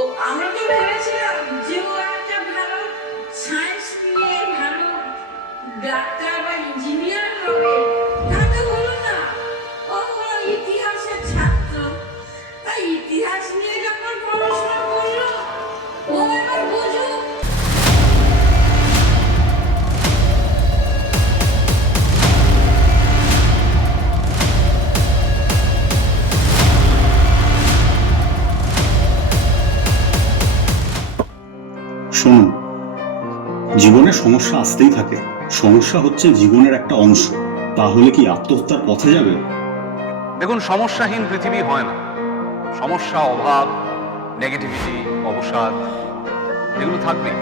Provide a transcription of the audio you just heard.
ও আমরা তো ভেবেছিলাম যে ও একটা ভালো সায়েন্স নিয়ে ভালো ডাক্তার বা ইঞ্জিনিয়ার হবে, তা তো হলো না। ও হলো ইতিহাসের ছাত্র। তাই ইতিহাস নিয়ে যখন পড়াশোনা করলো, ও এবার বুঝুক। শুনুন, জীবনে সমস্যা আসতেই থাকে। সমস্যা হচ্ছে জীবনের একটা অংশ। তাহলে কি আত্মহত্যার পথে যাবে? দেখুন, সমস্যাহীন পৃথিবী হয় না। সমস্যা, অভাব, নেগেটিভিটি, অবসাদ এগুলো থাকবেই।